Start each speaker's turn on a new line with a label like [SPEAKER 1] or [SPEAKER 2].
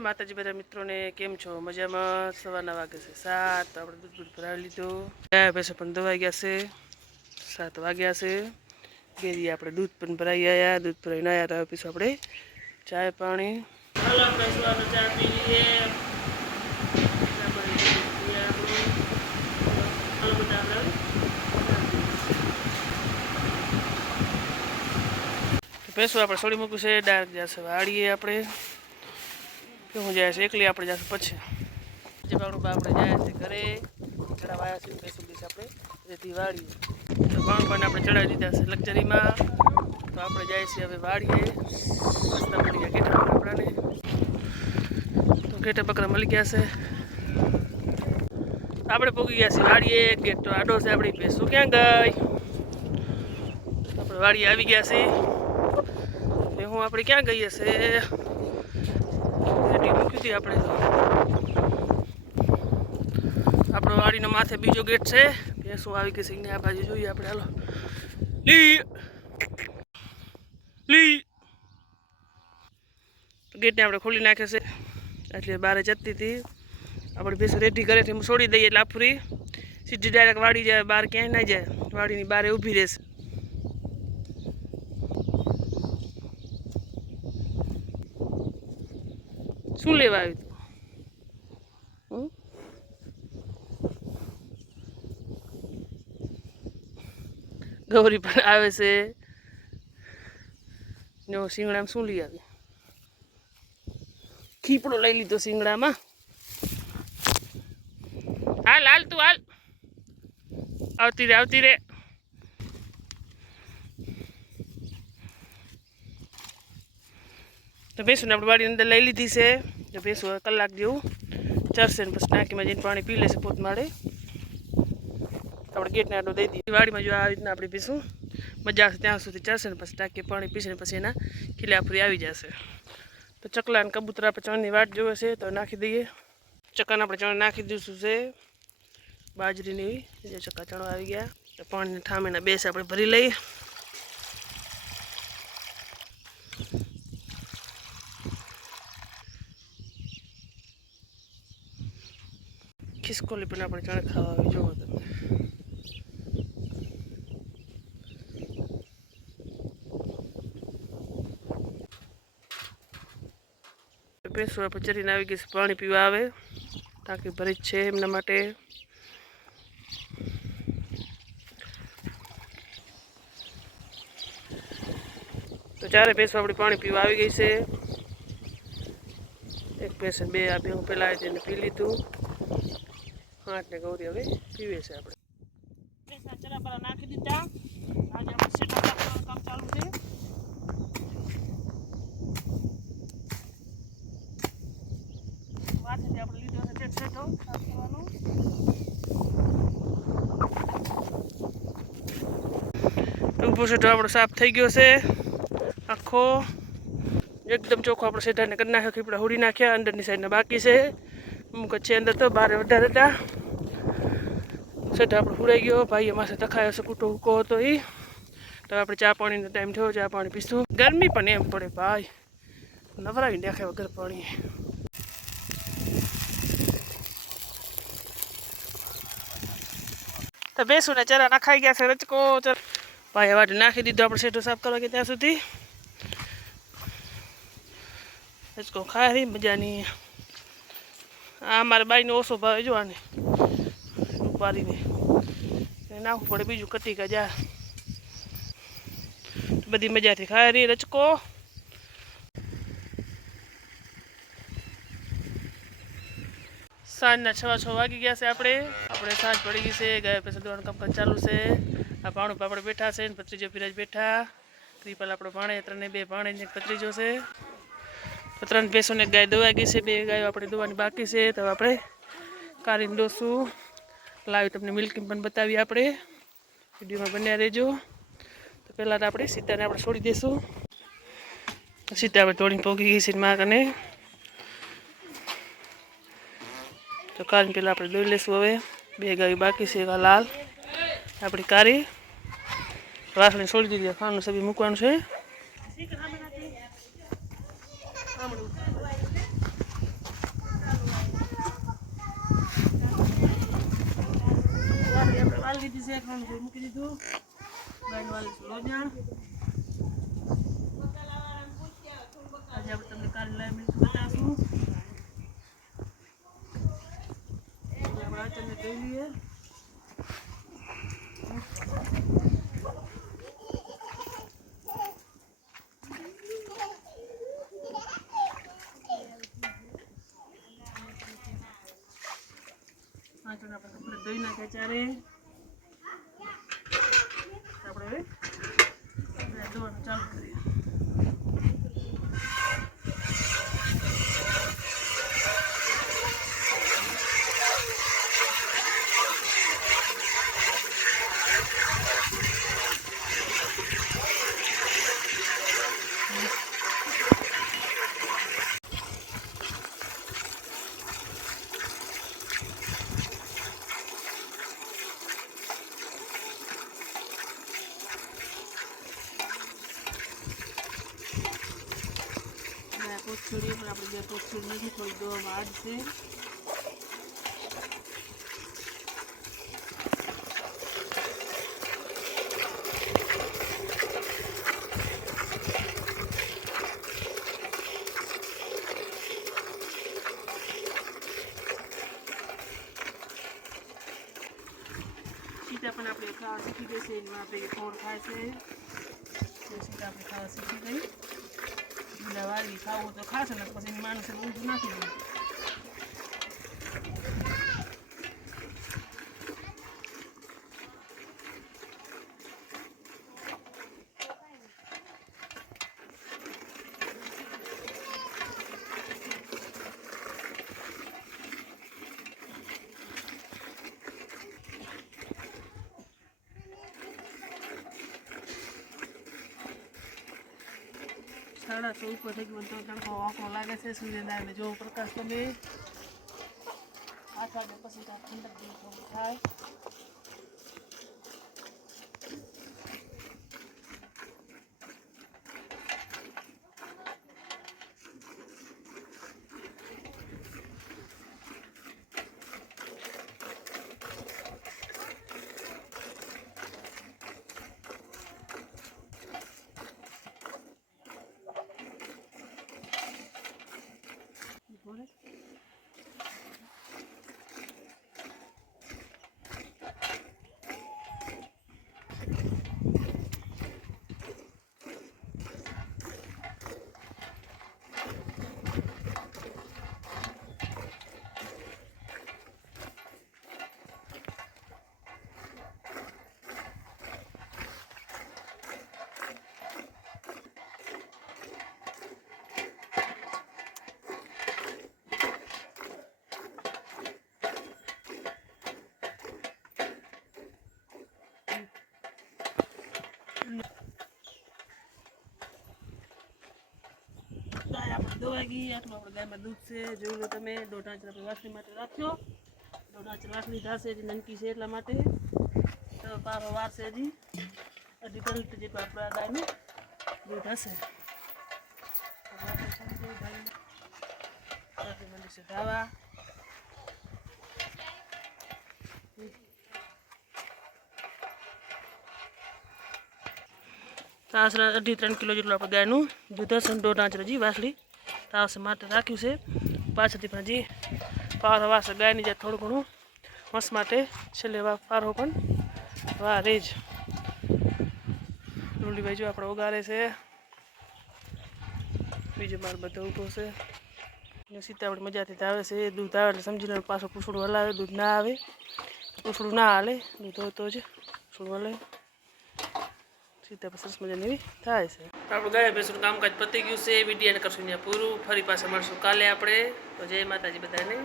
[SPEAKER 1] માતાજી બધા મિત્રોને કેમ છો? મજામાં? સવારના વાગે છે સાત. આપણે દૂધ દૂધ ભરાવી લીધું. ગાય ભેંસો પણ દવાઈ ગયા છે. સાત વાગ્યા છે. ઘેરી આપણે દૂધ પણ ભરાઈ આવ્યા દૂધ ભરાઈને આવ્યા તો હવે પીશું આપણે. ચાય પાણી. હાલો આપણે સવારનો ચા છે. ડાયરેક્ટ જશે વાળીએ આપણે. કે હું જાય છે? એકલી આપણે જશે પછી. જે બાળું બા આપણે જાય છે ઘરે ચડાવાયા છે બેસું બેસ આપણે. દિવાળી તો બાણ પણ આપણે ચડાવી દીધા છે લક્ઝરીમાં. તો આપણે જાય છે હવે વાળીએ રસ્તા મળી ગયા ઘેટા આપણાને. તો ઘેટા બકરા મળી ગયા છે. આપણે પોગી ગયા છીએ વાળીએ ગેટ તો આડો છે આપણી ભેંસો ક્યાં ગઈ? આપણે વાડીએ આવી ગયા છે એ હું આપણે ક્યાં ગઈએ છે રેડી મૂકી હતી આપણે આપણો વાડીનો માથે બીજો ગેટ છે. ભેંસો આવી ગઈ છે. આ બાજુ જોઈએ આપણે. હાલો. લી. લી. ગેટને આપણે ખોલી નાખે છે. એટલે બહાર જતી હતી. આપણે ભેંસ રેડી કરે છે. છોડી દઈએ એટલે સીધી ડાયરેક્ટ વાડી જાય, બહાર ક્યાંય ના જાય. વાડીની બહાર ઊભી રહેશે. શું લેવા આવ્યું તું? હમ? ગૌરી પણ આવે છે. જો શિંગડામાં શું લઈ આવી? ખીપડો લઈ લીધો શિંગડામાં. હાલ હાલ તું હાલ. આવતી રે આવતી રે. તો ભેંસુને આપણે વાડીની અંદર લઈ લીધી છે. તો ભેંસું કલાક જેવું ચરશે ને પછી ટાંકીમાં જઈને પાણી પી લેશે પોત માળે. આપણે ગેટને આટલો દઈ દીધી વાડીમાં જો આ રીતના આપણે પીશું મજા આવશે ત્યાં સુધી ચરશે ને પછી ટાંકી પાણી પીશે ને પછી એના ખીલા ફરી આવી જશે. તો ચકલા અને કબૂતર આપણે ચણની વાટ જોવે છે, તો નાખી દઈએ. ચકાને આપણે ચણ નાખી દઈશું છે. બાજરીની જે ચકા ચણો આવી ગયા, તો પાણીને ઠામીને બેસે આપણે ભરી લઈએ. ખિસકોલી પણ આપણે ચણે ખાવા આવી જોવો તમે ભેંસો આપણે ચરીને આવી ગઈ પાણી પીવા આવે. ટાંકી ભરી જ છે એમના માટે. તો ચારે ભેંસો આપણી પાણી પીવા આવી ગઈ છે. એક ભેંસ બે, આ બે હું પહેલાં આવી જઈને પી લીધું. ને ગૌરી હવે પીવે છે આપણે. ચરા બરા નાખી દીધા આજે આપણે કામ ચાલુ છે માથેથી આપણે લીધો છે તે સેટો સાફ કરવાનો ઊભો સેટો આપણો સાફ થઈ ગયો છે. આખો એકદમ ચોખ્ખો આપણે સેઠાને કરી નાખ્યો ખીપડા હુડી નાખ્યા, અંદરની સાઈડના બાકી છે. અમુક છે અંદર તો બહાર વધારે હતા. સેટા આપણે ફૂરાઈ ગયો. ભાઈએ માસે તખાયો સકૂટો કૂટો હુકો હતો એ તો આપણે ચા પાણીનો ટાઈમ થયો, ચા પાણી પીશું. ગરમી પણ એમ પડે ભાઈ. નવરાવી નાખે વગર પાણી તો બેસું ને ચરા નખાઈ ગયા છે રચકો ચર. ભાઈ વાટે નાખી દીધો, આપણે શેઠો સાફ કરવા ગયા ત્યાં સુધી. રચકો ખાય રહી મજાની. આ મારે બાઈનો ઓછો ભાવે જોવાને ઉપાડીને. નાખવું પડે, બીજું કટી જા બધી મજાથી ખાય રચકો. સાંજના છ છ વાગી ગયા છે આપણે. આપણે સાંજ પડી ગઈ છે, ગયા પછી દોડવાનું કામકાજ ચાલુ છે. આ પાણું આપણે બેઠા છે ને પત્રીજો ફિરાજ બેઠા. ત્રિપલ આપણો ભાણે, ત્રણે બે ભાણે ને એક ભત્રીજો છે. ત્રણ ભેંસોને ગાય દોવાઈ ગઈ છે, બે ગાયો આપણે દોવાની બાકી છે. તો આપણે કાઢીને દોશું. લાવી તમને મિલ્કિંગ પણ બતાવી આપણે. વિડીયોમાં બન્યા રહેજો. તો પહેલાં આપણે સીતાને આપણે છોડી દઈશું સીતા આપણે તોડીને પોગી ગઈ છે મા કને તો કાઢીને પહેલાં આપણે દોઈ લઈશું હવે. બે ગાયો બાકી છે એવા લાલ. આપણી કારી. વાસણી છોડી દીધી ખાવાનું સભી મૂકવાનું છે. વાલ લીધી છે ત્રણ જોઈ મૂકી દીધું ગાયનું વાલ લોજા આજે આપણે તમને કાલે લાઈવ મિલ્ક બતાવશું આપણે આચરને જોઈ લઈએ આચરને આપણે કપડે ધોઈ નાખ્યા ચારે આપણે હવે ધોવાનું ચાલુ કરીએ અને આ કોથળી પણ આપણે જે કોથળી નથી થોડી દોવામાં હાર્ડ છે સીતા પણ આપણે ખાવા શીખી ગઈ છે એમાં આપણે ફોડ ખાય છે તો સીતા આપણે ખાવા શીખી ગઈ વાલી ખાવું તો ખાશે ને પછી માણસ ઊંધું નાખી દઉં સાડા સો ઉપર થઈ ગયું, તો તડકો આંકડો લાગે છે સૂર્યનારાયણ જેવો પ્રકાશ તમે આઠ વાગે પછી ઠંડક જેવું થાય. mejores. દોવાઈ ગઈ આટલું આપણે ગાયમાં દૂધ છે જોઈ તમે દોઢ આંચર આપણે માટે રાખ્યો દોઢ વાસણી થશે હજી નનકી છે એટલા માટે તો પારો વારશે હજી ત્રણ લીટર જેટલું આપણે આ ગાયનું દૂધ હશે મંડી છે ધાવા તાસરા અઢી ત્રણ કિલો જેટલું આપણે ગાયનું દૂધ હશે ને દોઢ આંચર હજી વાસળી. તાસ માટે રાખ્યું છે. પાછળથી પણ હજી પારો વાસે ગાયની જાત થોડું ઘણું. મસ માટે છેલ્લે પારો પણ વાહ જ રૂલીભાઈ જો આપણે ઉગારે છે. બીજું માર બધો ઊભો છે. સીતાવડી મજાથી આવે છે. દૂધ આવે એટલે સમજી લો પાછું પૂછડું હલાવે, દૂધ ના આવે. પૂછડું ના હાલે, દૂધ હોય તો જ પૂછડું હલે સીતા સરસ મજાની એવી થાય છે. આપણું ગાય ભેંસનું કામકાજ પતી ગયું છે. વિડીયાને કરશું ત્યાં પૂરું. ફરી પાછા મળશું કાલે આપણે. તો જય માતાજી બધાને.